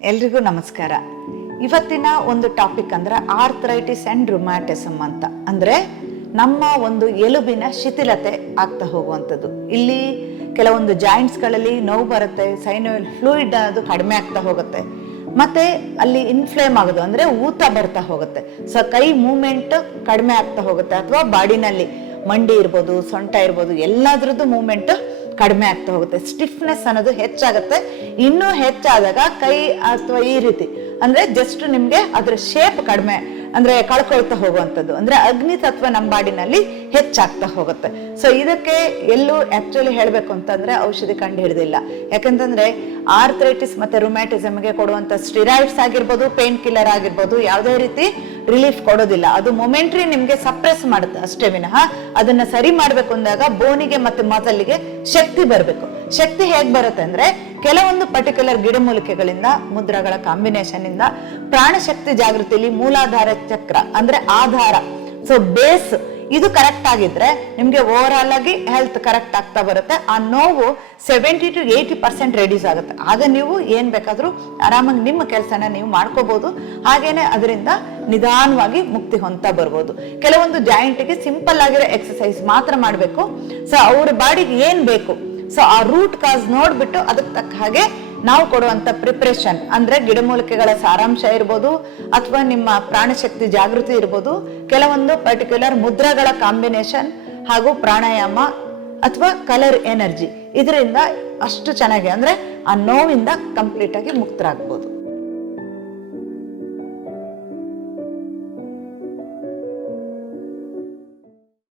ಎಲ್ರಿಗೂ ನಮಸ್ಕಾರ. ಇವತ್ತಿನ ಒಂದು ಟಾಪಿಕ್ ಅಂದ್ರೆ ಆರ್ಥರೈಟಿಸ್ ಅಂಡ್ ರುಮ್ಯಾಟಿಸಮ್ ಅಂತ. ಅಂದ್ರೆ ನಮ್ಮ ಒಂದು ಎಲುಬಿನ ಶಿಥಿಲತೆ ಆಗ್ತಾ ಹೋಗುವಂಥದ್ದು. ಇಲ್ಲಿ ಕೆಲವೊಂದು ಜಾಯಿಂಟ್ಸ್ಗಳಲ್ಲಿ ನೋವು ಬರುತ್ತೆ, ಸೈನೋವಿಯಲ್ ಫ್ಲೂಯಿಡ್ ಅದು ಕಡಿಮೆ ಆಗ್ತಾ ಹೋಗುತ್ತೆ, ಮತ್ತೆ ಅಲ್ಲಿ ಇನ್ಫ್ಲೇಮ್ ಆಗೋದು ಅಂದ್ರೆ ಊತ ಬರ್ತಾ ಹೋಗುತ್ತೆ. ಸೊ ಕೈ ಮೂವ್ಮೆಂಟ್ ಕಡಿಮೆ ಆಗ್ತಾ ಹೋಗುತ್ತೆ, ಅಥವಾ ಬಾಡಿನಲ್ಲಿ ಮಂಡಿ ಇರ್ಬೋದು, ಸೊಂಟ ಇರ್ಬೋದು, ಎಲ್ಲದ್ರದ್ದು ಮೂವ್ಮೆಂಟ್ ಕಡಿಮೆ ಆಗ್ತಾ ಹೋಗುತ್ತೆ. ಸ್ಟಿಫ್ನೆಸ್ ಅನ್ನೋದು ಹೆಚ್ಚಾಗುತ್ತೆ. ಇನ್ನೂ ಹೆಚ್ಚಾದಾಗ ಕೈ ಅಥವಾ ಈ ರೀತಿ ಅಂದ್ರೆ ಜಸ್ಟ್ ನಿಮ್ಗೆ ಅದ್ರ ಶೇಪ್ ಕಡಿಮೆ ಅಂದ್ರೆ ಕಳ್ಕೊಳ್ತಾ ಹೋಗುವಂಥದ್ದು, ಅಂದ್ರೆ ಅಗ್ನಿ ತತ್ವ ನಮ್ಮ ಬಾಡಿನಲ್ಲಿ ಹೆಚ್ಚಾಗ್ತಾ ಹೋಗುತ್ತೆ. ಸೊ ಇದಕ್ಕೆ ಎಲ್ಲೂ ಆಕ್ಚುಲಿ ಹೇಳ್ಬೇಕು ಅಂತಂದ್ರೆ ಔಷಧಿ ಕಂಡು ಹಿಡಿದಿಲ್ಲ. ಯಾಕಂತಂದ್ರೆ ಆರ್ಥರೈಟಿಸ್ ಮತ್ತೆ ರುಮ್ಯಾಟಿಸಮ್ಗೆ ಕೊಡುವಂತ ಸ್ಟಿರಾಯ್ಡ್ಸ್ ಆಗಿರ್ಬೋದು, ಪೇನ್ ಕಿಲ್ಲರ್ ಆಗಿರ್ಬೋದು, ಯಾವುದೇ ರೀತಿ ರಿಲೀಫ್ ಕೊಡೋದಿಲ್ಲ. ಅದು ಮೊಮೆಂಟ್ರಿ ನಿಮ್ಗೆ ಸಪ್ರೆಸ್ ಮಾಡುತ್ತೆ ಅಷ್ಟೇ ವಿನಃ ಅದನ್ನ ಸರಿ ಮಾಡ್ಬೇಕು ಅಂದಾಗ ಬೋನಿಗೆ ಮತ್ತೆ ಮಸಲಿಗೆ ಶಕ್ತಿ ಬರಬೇಕು. ಶಕ್ತಿ ಹೇಗ್ ಬರುತ್ತೆ ಅಂದ್ರೆ ಕೆಲವೊಂದು ಪರ್ಟಿಕ್ಯುಲರ್ ಗಿಡಮೂಲಿಕೆಗಳಿಂದ, ಮುದ್ರಗಳ ಕಾಂಬಿನೇಷನ್ ಇಂದ ಪ್ರಾಣಶಕ್ತಿ ಜಾಗೃತಿಯಲ್ಲಿ ಮೂಲಾಧಾರ ಚಕ್ರ ಅಂದ್ರೆ ಆಧಾರ, ಸೊ ಬೇಸ್ ಇದು ಕರೆಕ್ಟ್ ಆಗಿದ್ರೆ ನಿಮ್ಗೆ ಓವರ್ ಆಲ್ ಆಗಿ ಹೆಲ್ತ್ ಕರೆಕ್ಟ್ ಆಗ್ತಾ ಬರುತ್ತೆ. ಆ ನೋವು 70 to 80% ರೆಡ್ಯೂಸ್ ಆಗುತ್ತೆ. ಆಗ ನೀವು ಏನ್ ಬೇಕಾದ್ರೂ ಆರಾಮಾಗಿ ನಿಮ್ಮ ಕೆಲಸನ ನೀವು ಮಾಡ್ಕೋಬಹುದು. ಹಾಗೇನೆ ಅದರಿಂದ ನಿಧಾನವಾಗಿ ಮುಕ್ತಿ ಹೊಂದ್ತಾ ಬರ್ಬೋದು. ಕೆಲವೊಂದು ಜಾಯಿಂಟ್ಗೆ ಸಿಂಪಲ್ ಆಗಿರೋ ಎಕ್ಸಸೈಸ್ ಮಾತ್ರ ಮಾಡಬೇಕು. ಸೊ ಅವ್ರ ಬಾಡಿಗೆ ಏನ್ ಬೇಕು, ಸೊ ಆ ರೂಟ್ ಕಾಸ್ ನೋಡ್ಬಿಟ್ಟು ಅದಕ್ಕೆ ತಕ್ಕ ಹಾಗೆ ನಾವು ಕೊಡುವಂತ ಪ್ರಿಪ್ರೇಷನ್ ಅಂದ್ರೆ ಗಿಡಮೂಲಿಕೆಗಳ ಸಾರಾಂಶ ಇರ್ಬೋದು, ಅಥವಾ ನಿಮ್ಮ ಪ್ರಾಣಶಕ್ತಿ ಜಾಗೃತಿ ಇರ್ಬೋದು, ಕೆಲವೊಂದು ಪರ್ಟಿಕ್ಯುಲರ್ ಮುದ್ರಗಳ ಕಾಂಬಿನೇಷನ್ ಹಾಗೂ ಪ್ರಾಣಾಯಾಮ ಅಥವಾ ಕಲರ್ ಎನರ್ಜಿ, ಇದರಿಂದ ಅಷ್ಟು ಚೆನ್ನಾಗಿ ಅಂದ್ರೆ ಆ ನೋವಿಂದ ಕಂಪ್ಲೀಟ್ ಆಗಿ ಮುಕ್ತರಾಗ್ಬೋದು.